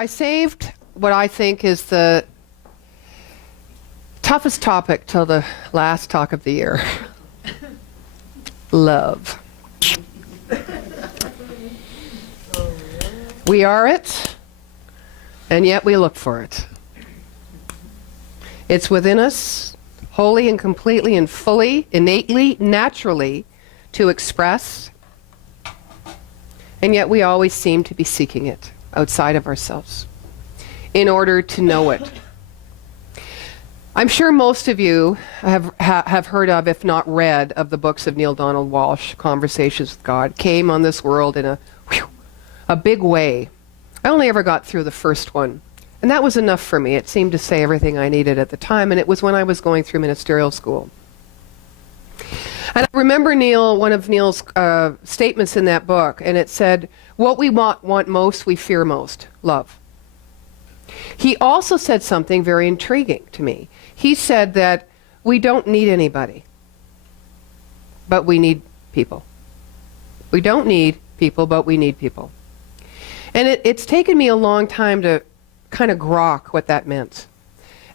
I saved what I think is the toughest topic till the last talk of the year. Love. We are it, and yet we look for it. It's within us, wholly and completely and fully, innately, naturally, to express, and yet we always seem to be seeking it outside of ourselves in order to know it. I'm sure most of you have heard of, if not read, of the books of Neil Donald Walsh, Conversations with God. Came on this world in a big way. I only ever got through the first one, and that was enough for me. It seemed to say everything I needed at the time, and it was when I was going through ministerial school. And I remember one of Neil's statements in that book, and it said, what we want most, we fear most, love. He also said something very intriguing to me. He said that we don't need anybody, but we need people. We don't need people, but we need people. And it's taken me a long time to kind of grok what that meant.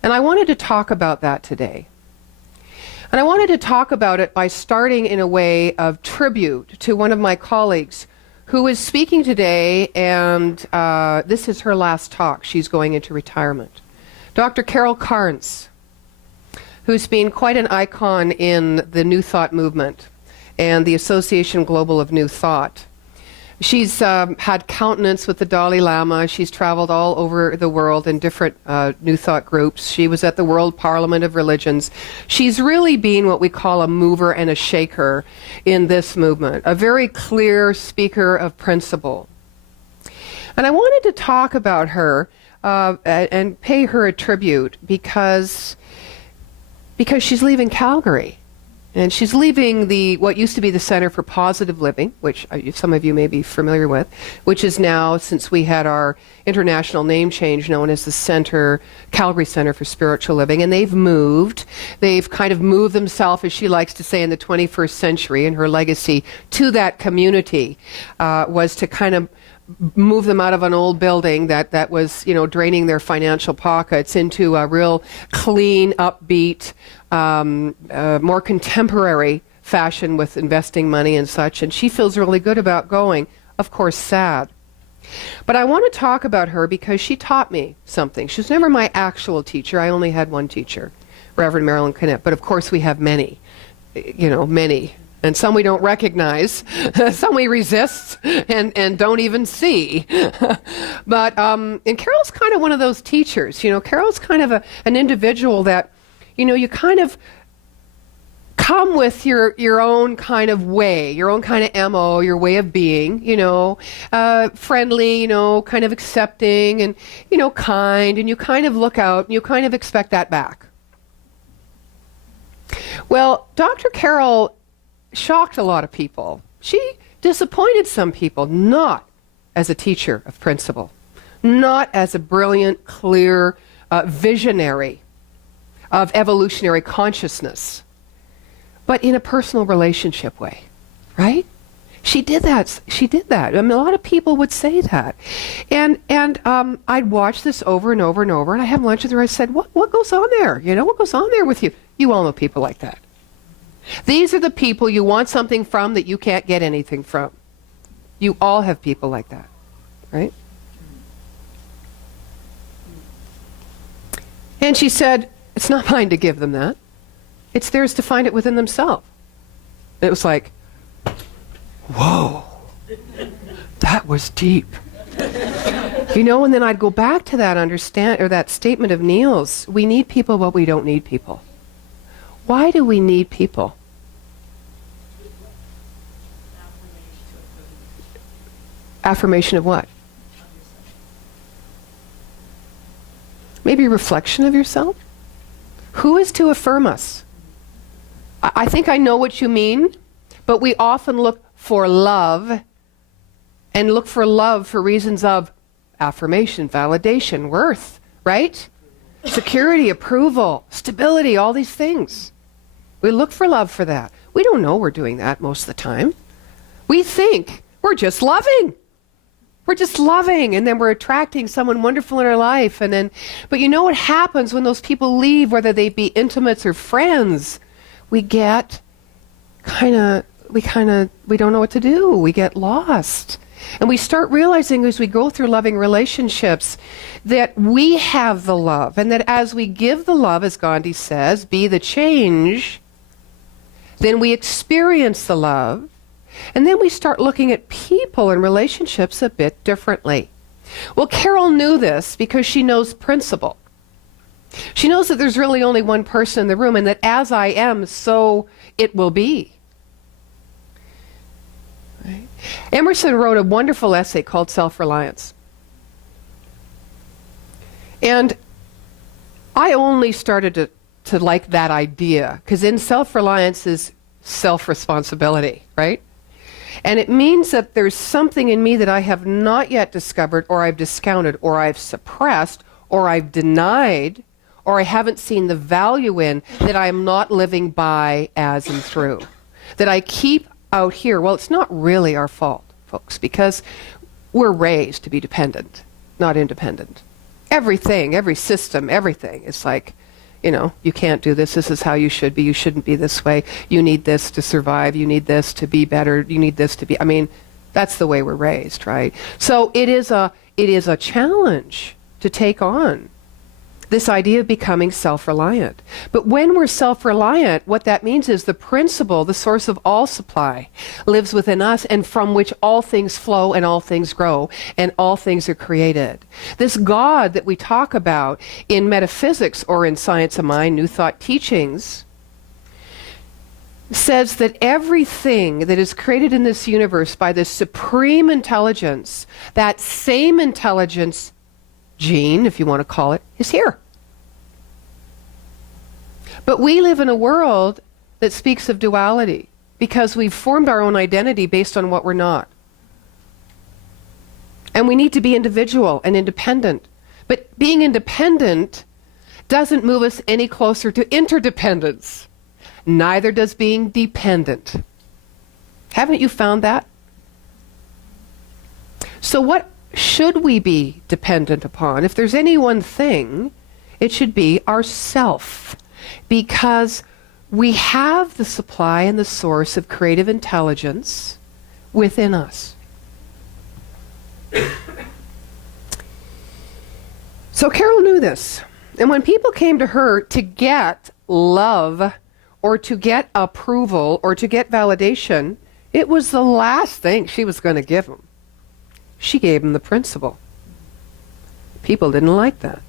And I wanted to talk about that today. And I wanted to talk about it by starting in a way of tribute to one of my colleagues who is speaking today, and this is her last talk. She's going into retirement. Dr. Carol Carnes, who's been quite an icon in the New Thought movement and the Association Global of New Thought. She's had countenance with the Dalai Lama. She's traveled all over the world in different New Thought groups. She was at the World Parliament of Religions. She's really been what we call a mover and a shaker in this movement, a very clear speaker of principle. And I wanted to talk about her and pay her a tribute because she's leaving Calgary. And she's leaving what used to be the Center for Positive Living, which some of you may be familiar with, which is now, since we had our international name change, known as the Calgary Center for Spiritual Living. And they've moved. They've kind of moved themselves, as she likes to say, in the 21st century, and her legacy to that community was to kind of move them out of an old building that was, draining their financial pockets into a real clean, upbeat, more contemporary fashion with investing money and such. And she feels really good about going. Of course, sad. But I want to talk about her because she taught me something. She was never my actual teacher. I only had one teacher, Reverend Marilyn Canet. But of course, we have many, many. And some we don't recognize, some we resist and don't even see. But and Carol's kind of one of those teachers. Carol's kind of an individual that, you kind of come with your own kind of way, your own kind of MO, your way of being, friendly, kind of accepting and, kind, and you kind of look out and you kind of expect that back. Well, Dr. Carol shocked a lot of people. She disappointed some people, not as a teacher of principle, not as a brilliant, clear visionary of evolutionary consciousness, but in a personal relationship way, right? She did that. I mean, a lot of people would say that. And I'd watch this over and over and over, and I have lunch with her. I said, what goes on there? What goes on there with you? You all know people like that. These are the people you want something from that you can't get anything from. You all have people like that, right? And she said, it's not mine to give them that. It's theirs to find it within themselves. And it was like, whoa, that was deep. And then I'd go back to that statement of Neil's, we need people, but we don't need people. Why do we need people? Affirmation of what? Maybe reflection of yourself? Who is to affirm us? I think I know what you mean, but we often look for love and look for love for reasons of affirmation, validation, worth, right? Security, approval, stability, all these things. We look for love for that. We don't know we're doing that most of the time. We think we're just loving. We're just loving, and then we're attracting someone wonderful in our life. But you know what happens when those people leave, whether they be intimates or friends? We get we don't know what to do. We get lost. And we start realizing as we go through loving relationships that we have the love, and that as we give the love, as Gandhi says, be the change, then we experience the love, and then we start looking at people and relationships a bit differently. Well, Carol knew this because she knows principle. She knows that there's really only one person in the room, and that as I am, so it will be. Right? Emerson wrote a wonderful essay called Self-Reliance. And I only started to like that idea, because in self-reliance is self-responsibility, right? And it means that there's something in me that I have not yet discovered, or I've discounted, or I've suppressed, or I've denied, or I haven't seen the value in, that I am not living by as and through. That I keep out here. Well, it's not really our fault, folks, because we're raised to be dependent, not independent. Everything, every system, everything is like, you can't do this. This is how you should be. You shouldn't be this way. You need this to survive. You need this to be better. You need this to be, that's the way we're raised, right? So it is a challenge to take on this idea of becoming self-reliant. But when we're self-reliant, what that means is the principle, the source of all supply, lives within us, and from which all things flow and all things grow and all things are created. This God that we talk about in metaphysics or in Science of Mind, New Thought teachings, says that everything that is created in this universe by this supreme intelligence, that same intelligence gene, if you want to call it, is here. But we live in a world that speaks of duality because we've formed our own identity based on what we're not. And we need to be individual and independent. But being independent doesn't move us any closer to interdependence. Neither does being dependent. Haven't you found that? So what should we be dependent upon? If there's any one thing, it should be ourself, because we have the supply and the source of creative intelligence within us. So Carol knew this, and when people came to her to get love or to get approval or to get validation, it was the last thing she was going to give them. She gave them the principle. People didn't like that.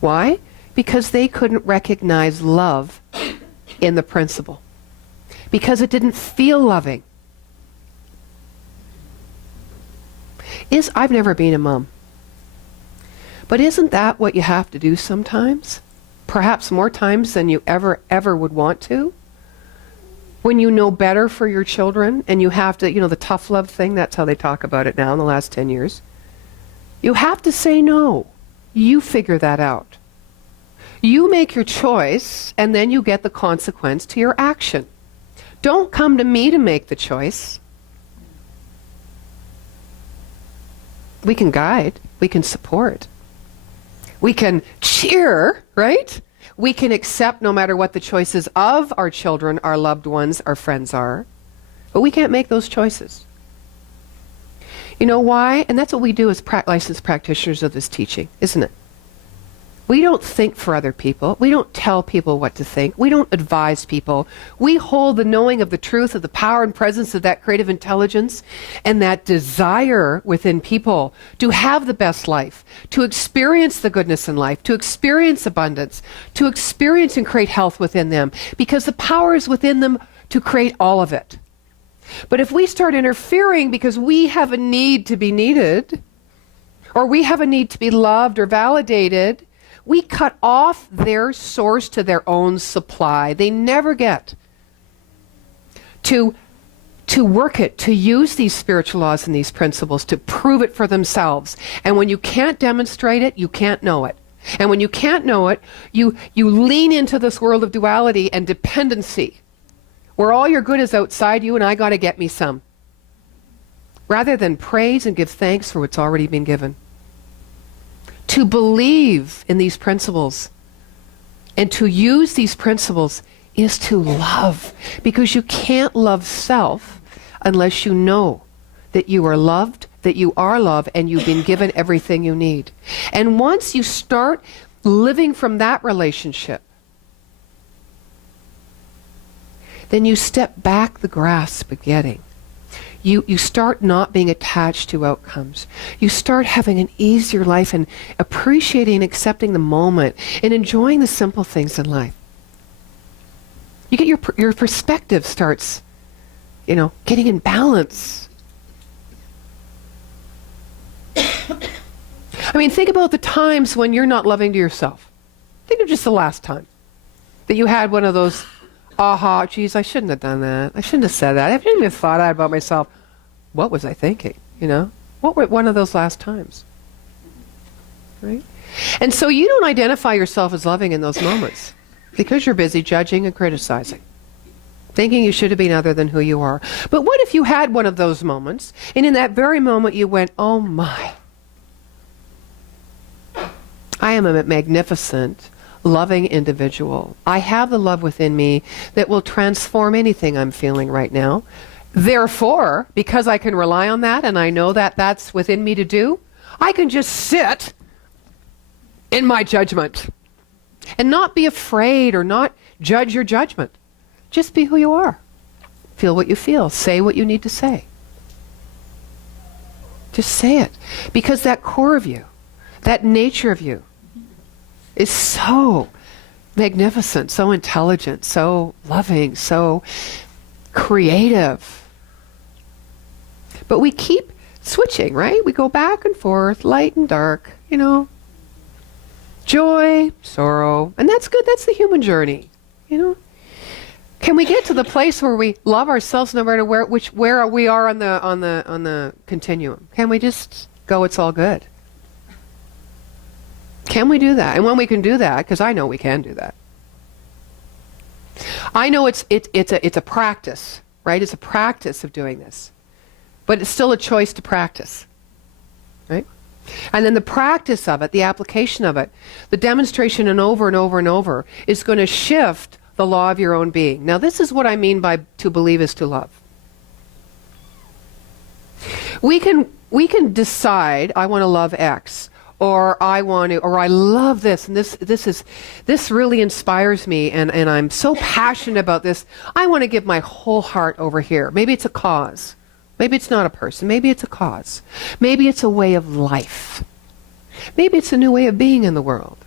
Why? Because they couldn't recognize love in the principle. Because it didn't feel loving. I've never been a mom. But isn't that what you have to do sometimes? Perhaps more times than you ever would want to? When you know better for your children and you have to, the tough love thing, that's how they talk about it now in the last 10 years. You have to say no. You figure that out. You make your choice, and then you get the consequence to your action. Don't come to me to make the choice. We can guide. We can support. We can cheer, right? We can accept no matter what the choices of our children, our loved ones, our friends are. But we can't make those choices. You know why? And that's what we do as licensed practitioners of this teaching, isn't it? We don't think for other people. We don't tell people what to think. We don't advise people. We hold the knowing of the truth of the power and presence of that creative intelligence and that desire within people to have the best life, to experience the goodness in life, to experience abundance, to experience and create health within them, because the power is within them to create all of it. But if we start interfering because we have a need to be needed, or we have a need to be loved or validated, we cut off their source to their own supply. They never get to work it, to use these spiritual laws and these principles, to prove it for themselves. And when you can't demonstrate it, you can't know it. And when you can't know it, you lean into this world of duality and dependency, where all your good is outside you and I got to get me some. rather than praise and give thanks for what's already been given. To believe in these principles and to use these principles is to love, because you can't love self unless you know that you are loved, that you are love, and you've been given everything you need. And once you start living from that relationship, then you step back the grasp of getting. You start not being attached to outcomes. You start having an easier life and appreciating and accepting the moment and enjoying the simple things in life. You get your perspective starts, getting in balance. I mean, think about the times when you're not loving to yourself. Think of just the last time that you had one of those, geez, I shouldn't have done that. I shouldn't have said that. I shouldn't have thought that about myself. What was I thinking? What were one of those last times? Right? And so you don't identify yourself as loving in those moments because you're busy judging and criticizing, thinking you should have been other than who you are. But what if you had one of those moments, and in that very moment you went, oh my, I am a magnificent, loving individual. I have the love within me that will transform anything I'm feeling right now. Therefore, because I can rely on that and I know that that's within me to do, I can just sit in my judgment and not be afraid or not judge your judgment. Just be who you are. Feel what you feel. Say what you need to say. Just say it. Because that core of you, that nature of you, is so magnificent, so intelligent, so loving, so creative. But we keep switching, right? We go back and forth, light and dark, joy, sorrow, and that's good. That's the human journey, Can we get to the place where we love ourselves no matter where we are on the continuum? Can we just go, it's all good? Can we do that? And when we can do that, because I know we can do that. I know it's a practice, right? It's a practice of doing this. But it's still a choice to practice, right? And then the practice of it, the application of it, the demonstration and over and over and over is going to shift the law of your own being. Now, this is what I mean by to believe is to love. We can decide, I want to love X, or I love this, and this really inspires me, and I'm so passionate about this. I want to give my whole heart over here. Maybe it's a cause. Maybe it's not a person. Maybe it's a cause. Maybe it's a way of life. Maybe it's a new way of being in the world.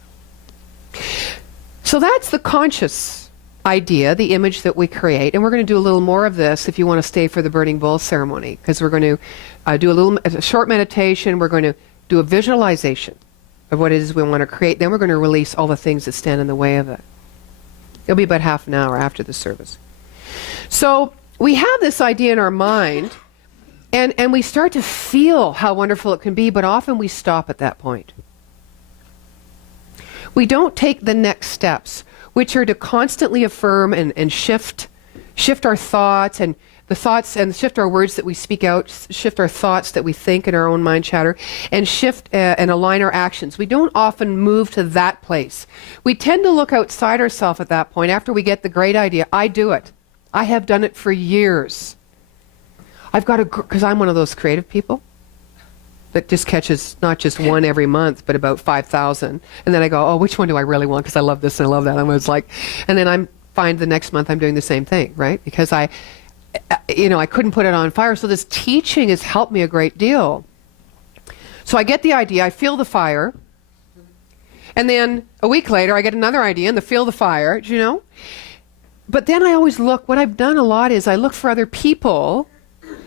So that's the conscious idea, the image that we create. And we're going to do a little more of this if you want to stay for the burning bowl ceremony, because we're going to do a short meditation. We're going to do a visualization of what it is we want to create. Then we're going to release all the things that stand in the way of it. It'll be about half an hour after the service. So we have this idea in our mind, and we start to feel how wonderful it can be, but often we stop at that point. We don't take the next steps, which are to constantly affirm and shift our thoughts and the thoughts, and shift our words that we speak out, shift our thoughts that we think in our own mind chatter, and shift and align our actions. We don't often move to that place. We tend to look outside ourselves at that point after we get the great idea. I do it. I have done it for years. I've got because I'm one of those creative people that just catches not just one every month, but about 5,000. And then I go, oh, which one do I really want? Because I love this and I love that. And then I find the next month I'm doing the same thing, right? Because I couldn't put it on fire. So this teaching has helped me a great deal. So I get the idea, I feel the fire. And then a week later, I get another idea and feel the fire, But then I always look, what I've done a lot is I look for other people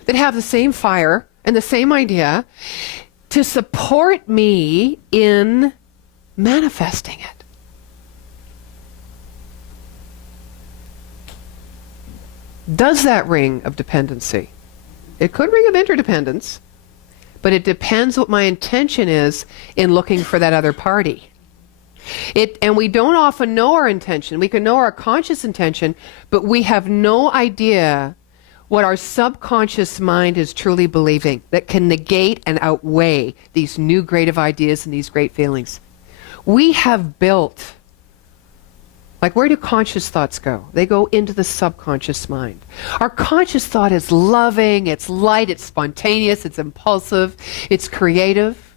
that have the same fire and the same idea to support me in manifesting it. Does that ring of dependency? It could ring of interdependence, but it depends what my intention is in looking for that other party. And we don't often know our intention. We can know our conscious intention, but we have no idea what our subconscious mind is truly believing that can negate and outweigh these new creative ideas and these great feelings. We have built, like, where do conscious thoughts go? They go into the subconscious mind. Our conscious thought is loving, it's light, it's spontaneous, it's impulsive, it's creative.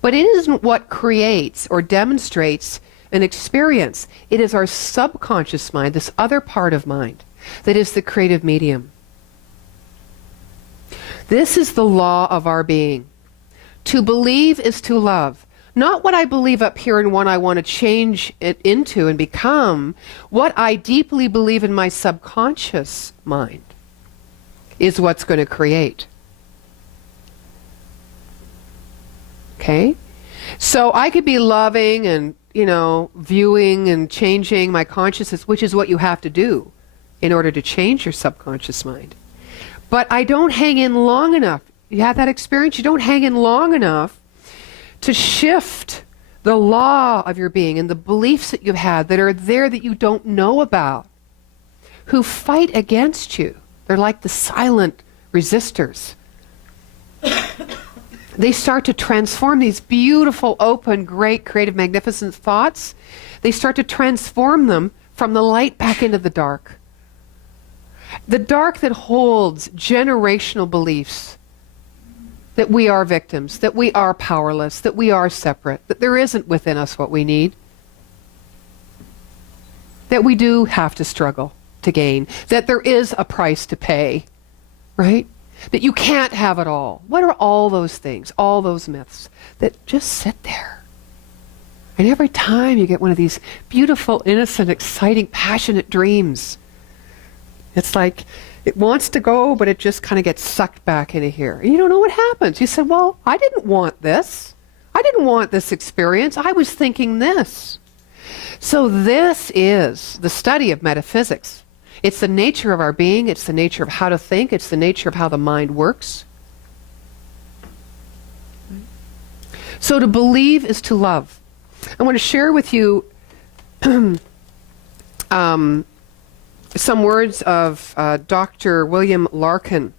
But it isn't what creates or demonstrates an experience. It is our subconscious mind, this other part of mind, that is the creative medium. This is the law of our being. To believe is to love. Not what I believe up here and what I want to change it into and become. What I deeply believe in my subconscious mind is what's going to create. Okay? So I could be loving and, viewing and changing my consciousness, which is what you have to do in order to change your subconscious mind. But I don't hang in long enough. You have that experience? You don't hang in long enough to shift the law of your being and the beliefs that you've had that are there that you don't know about, who fight against you. They're like the silent resistors. They start to transform these beautiful, open, great, creative, magnificent thoughts. They start to transform them from the light back into the dark. The dark that holds generational beliefs that we are victims, that we are powerless, that we are separate, that there isn't within us what we need, that we do have to struggle to gain, that there is a price to pay, right? That you can't have it all. What are all those things, all those myths that just sit there? And every time you get one of these beautiful, innocent, exciting, passionate dreams, it's like it wants to go, but it just kind of gets sucked back into here. And you don't know what happens. You said, well, I didn't want this. I didn't want this experience. I was thinking this. So this is the study of metaphysics. It's the nature of our being. It's the nature of how to think. It's the nature of how the mind works. So to believe is to love. I want to share with you some words of Dr. William Larkin.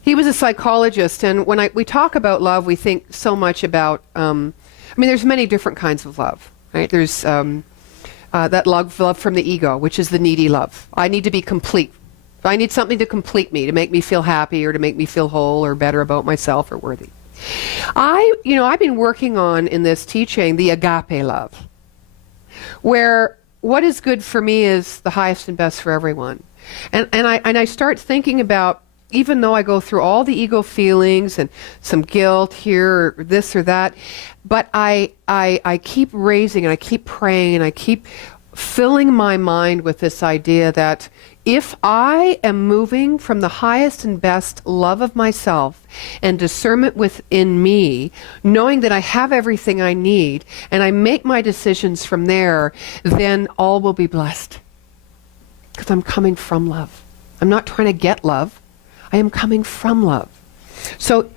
He was a psychologist, and when we talk about love, we think so much about, there's many different kinds of love, right? There's that love from the ego, which is the needy love. I need to be complete. I need something to complete me, to make me feel happy or to make me feel whole or better about myself or worthy. I've been working on, in this teaching, the agape love, where what is good for me is the highest and best for everyone. And I start thinking about, even though I go through all the ego feelings and some guilt here or this or that, but I keep raising and I keep praying and I keep filling my mind with this idea that if I am moving from the highest and best love of myself and discernment within me, knowing that I have everything I need, and I make my decisions from there, then all will be blessed. Because I'm coming from love. I'm not trying to get love. I am coming from love. So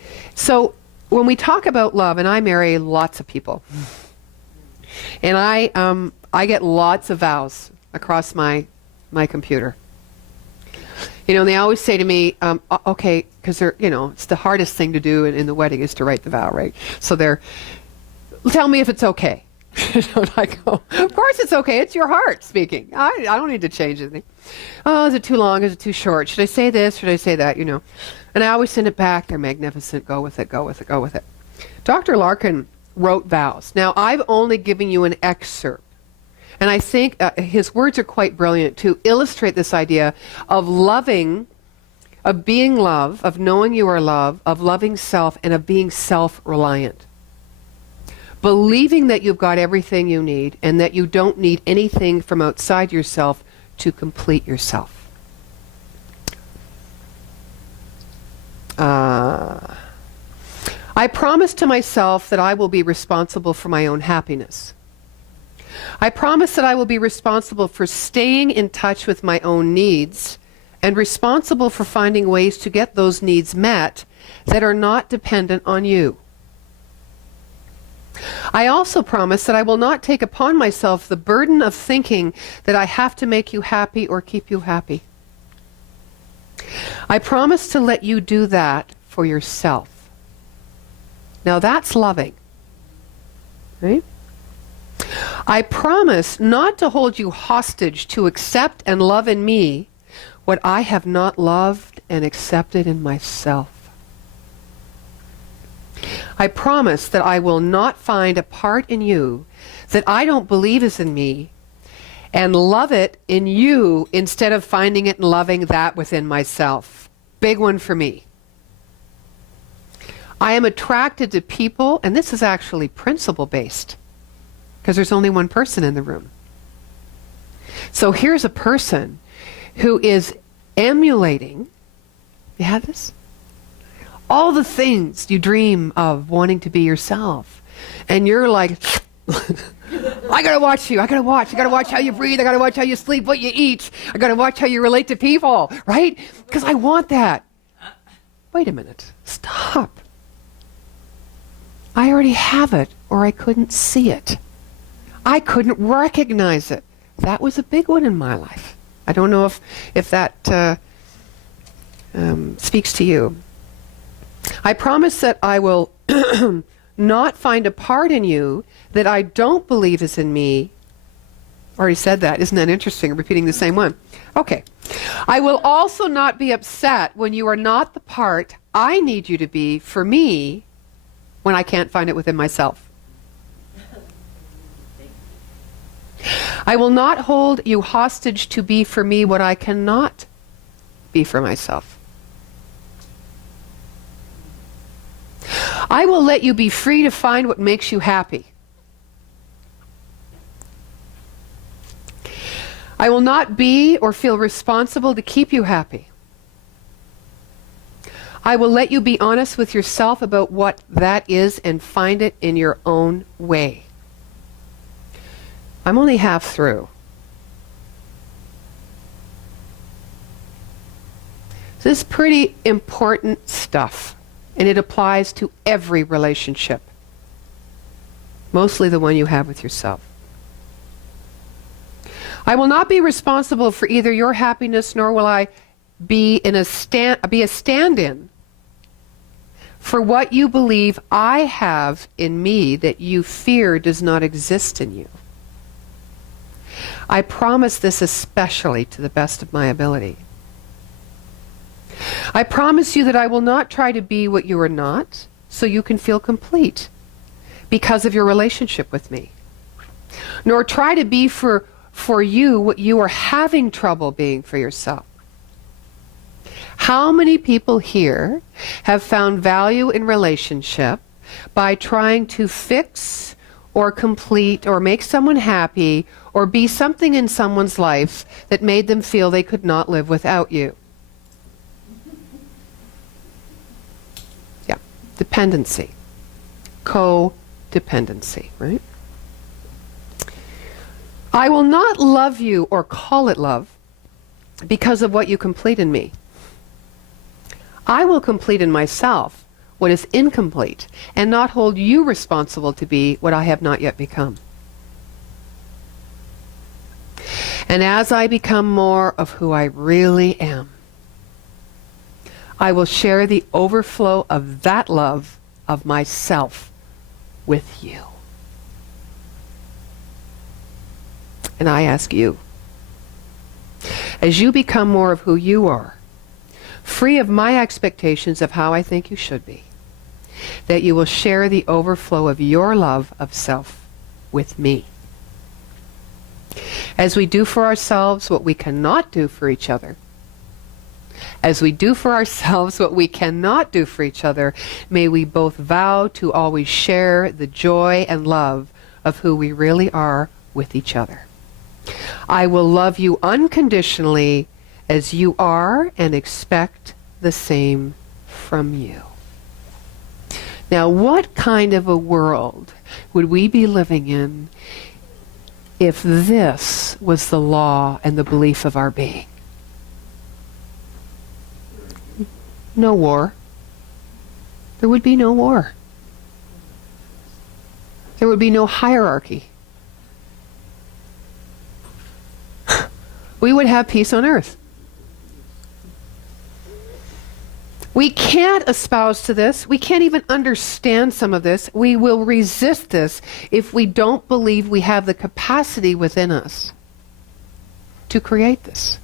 when we talk about love, and I marry lots of people, and I get lots of vows across my computer. They always say to me, okay, because it's the hardest thing to do in the wedding is to write the vow, right? So tell me if it's okay. And I go, of course it's okay. It's your heart speaking. I don't need to change anything. Oh, is it too long? Is it too short? Should I say this? Should I say that? And I always send it back. They're magnificent. Go with it. Go with it. Go with it. Dr. Larkin wrote vows. Now, I've only given you an excerpt. And I think his words are quite brilliant to illustrate this idea of loving, of being love, of knowing you are love, of loving self, and of being self-reliant. Believing that you've got everything you need and that you don't need anything from outside yourself to complete yourself. I promise to myself that I will be responsible for my own happiness. I promise that I will be responsible for staying in touch with my own needs and responsible for finding ways to get those needs met that are not dependent on you. I also promise that I will not take upon myself the burden of thinking that I have to make you happy or keep you happy. I promise to let you do that for yourself. Now that's loving. Right? I promise not to hold you hostage to accept and love in me what I have not loved and accepted in myself. I promise that I will not find a part in you that I don't believe is in me and love it in you instead of finding it and loving that within myself. Big one for me. I am attracted to people, and this is actually principle-based, because there's only one person in the room. So here's a person who is emulating, you have this? All the things you dream of wanting to be yourself. And you're like, I gotta watch you, I gotta watch how you breathe, I gotta watch how you sleep, what you eat, I gotta watch how you relate to people, right? Because I want that. Wait a minute, stop. I already have it, or I couldn't see it. I couldn't recognize it. That was a big one in my life. I don't know if that speaks to you. I promise that I will not find a part in you that I don't believe is in me. Already said that. Isn't that interesting? I'm repeating the same one. Okay. I will also not be upset when you are not the part I need you to be for me when I can't find it within myself. I will not hold you hostage to be for me what I cannot be for myself. I will let you be free to find what makes you happy. I will not be or feel responsible to keep you happy. I will let you be honest with yourself about what that is and find it in your own way. I'm only half through. This is pretty important stuff. And it applies to every relationship. Mostly the one you have with yourself. I will not be responsible for either your happiness, nor will I be a stand-in for what you believe I have in me that you fear does not exist in you. I promise this especially to the best of my ability. I promise you that I will not try to be what you are not, so you can feel complete because of your relationship with me. Nor try to be for you what you are having trouble being for yourself. How many people here have found value in relationship by trying to fix or complete or make someone happy or be something in someone's life that made them feel they could not live without you? Dependency. Codependency, right? I will not love you or call it love because of what you complete in me. I will complete in myself what is incomplete and not hold you responsible to be what I have not yet become. And as I become more of who I really am, I will share the overflow of that love of myself with you. And I ask you, as you become more of who you are, free of my expectations of how I think you should be, that you will share the overflow of your love of self with me. As we do for ourselves what we cannot do for each other, as we do for ourselves what we cannot do for each other, may we both vow to always share the joy and love of who we really are with each other. I will love you unconditionally as you are and expect the same from you. Now, what kind of a world would we be living in if this was the law and the belief of our being? No war. There would be no war. There would be no hierarchy. We would have peace on earth. We can't espouse to this. We can't even understand some of this. We will resist this if we don't believe we have the capacity within us to create this.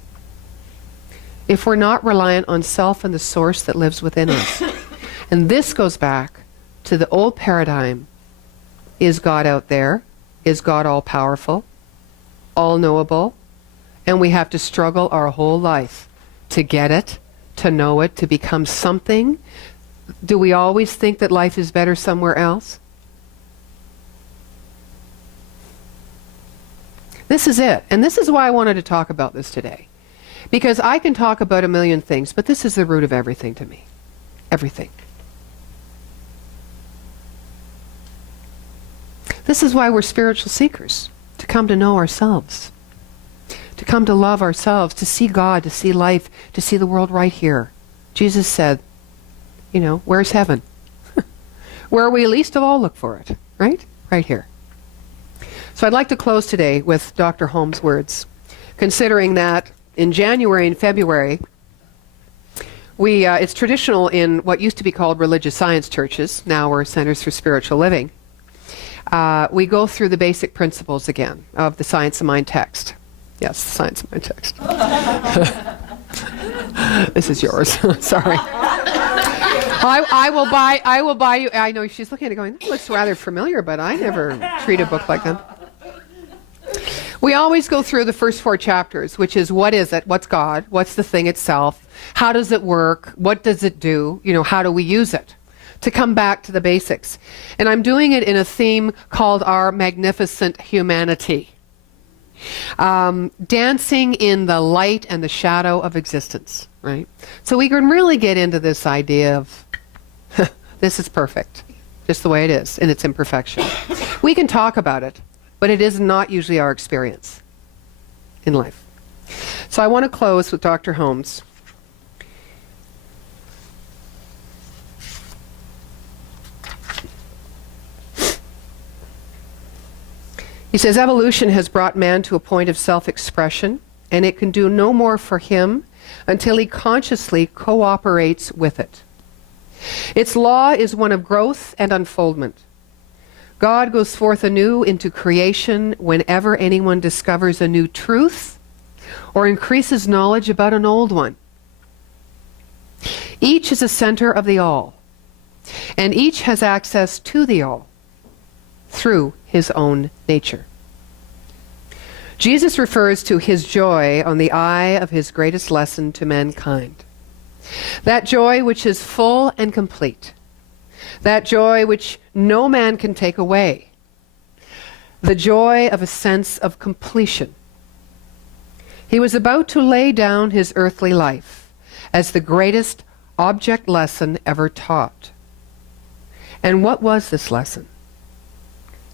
If we're not reliant on self and the source that lives within us. And this goes back to the old paradigm. Is God out there? Is God all-powerful? All-knowable? And we have to struggle our whole life to get it, to know it, to become something. Do we always think that life is better somewhere else? This is it. And this is why I wanted to talk about this today. Because I can talk about a million things, but this is the root of everything to me. Everything. This is why we're spiritual seekers, to come to know ourselves, to come to love ourselves, to see God, to see life, to see the world right here. Jesus said, you know, where's heaven? Where we least of all look for it, right? Right here. So I'd like to close today with Dr. Holmes' words, considering that in January and February, it's traditional in what used to be called religious science churches, now we're centers for spiritual living. We go through the basic principles again of the Science of Mind text. Yes, the Science of Mind text. This is yours. Sorry. I will buy you. I know she's looking at it going, that looks rather familiar, but I never read a book like that. We always go through the first 4 chapters, which is what is it? What's God? What's the thing itself? How does it work? What does it do? You know, how do we use it? To come back to the basics. And I'm doing it in a theme called Our Magnificent Humanity. Dancing in the light and the shadow of existence, right? So we can really get into this idea of this is perfect, just the way it is in its imperfection. We can talk about it, but it is not usually our experience in life. So I want to close with Dr. Holmes. He says, evolution has brought man to a point of self-expression, and it can do no more for him until he consciously cooperates with it. Its law is one of growth and unfoldment. God goes forth anew into creation whenever anyone discovers a new truth or increases knowledge about an old one. Each is a center of the all, and each has access to the all through his own nature. Jesus refers to his joy on the eye of his greatest lesson to mankind. That joy which is full and complete. That joy which no man can take away. The joy of a sense of completion. He was about to lay down his earthly life as the greatest object lesson ever taught. And what was this lesson?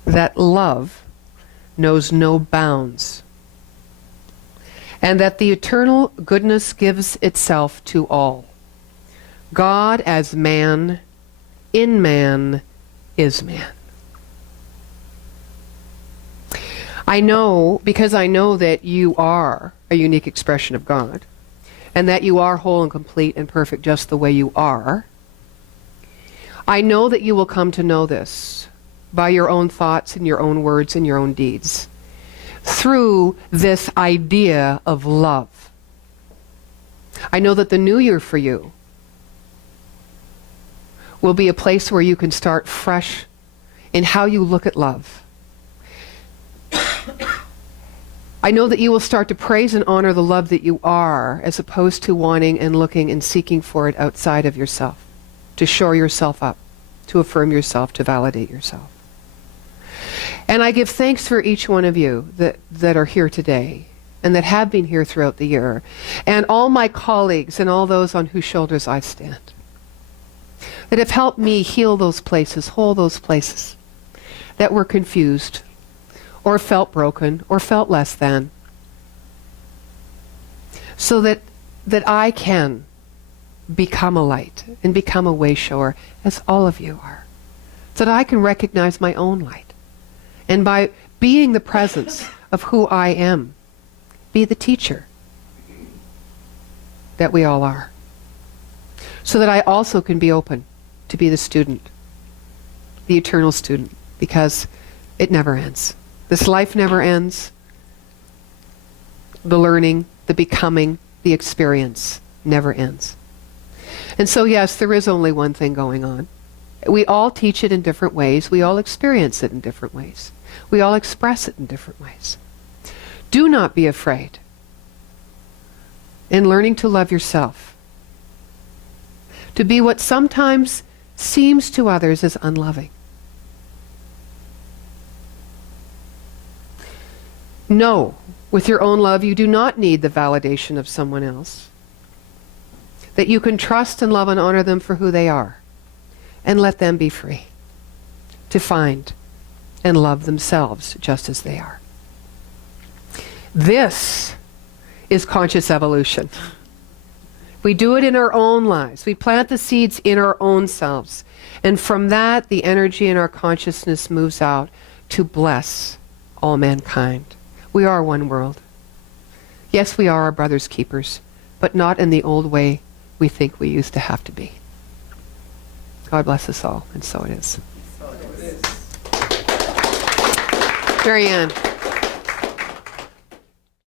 That love knows no bounds, and that the eternal goodness gives itself to all. God as man, in man, is man. I know, because I know that you are a unique expression of God, and that you are whole and complete and perfect just the way you are, I know that you will come to know this by your own thoughts and your own words and your own deeds, through this idea of love. I know that the new year for you will be a place where you can start fresh in how you look at love. I know that you will start to praise and honor the love that you are, as opposed to wanting and looking and seeking for it outside of yourself, to shore yourself up, to affirm yourself, to validate yourself. And I give thanks for each one of you that are here today and that have been here throughout the year, and all my colleagues and all those on whose shoulders I stand, that have helped me heal those places, hold those places that were confused or felt broken or felt less than, so that I can become a light and become a way shower, as all of you are, so that I can recognize my own light. And by being the presence of who I am, be the teacher that we all are. so that I also can be open to be the student, the eternal student, because it never ends. This life never ends. The learning, the becoming, the experience never ends. And so, yes, there is only one thing going on. We all teach it in different ways. We all experience it in different ways. We all express it in different ways. Do not be afraid in learning to love yourself, to be what sometimes seems to others as unloving. Know, with your own love, you do not need the validation of someone else. That you can trust and love and honor them for who they are, and let them be free to find and love themselves just as they are. This is conscious evolution. We do it in our own lives. We plant the seeds in our own selves. And from that, the energy in our consciousness moves out to bless all mankind. We are one world. Yes, we are our brother's keepers, but not in the old way we think we used to have to be. God bless us all, and so it is. Marianne.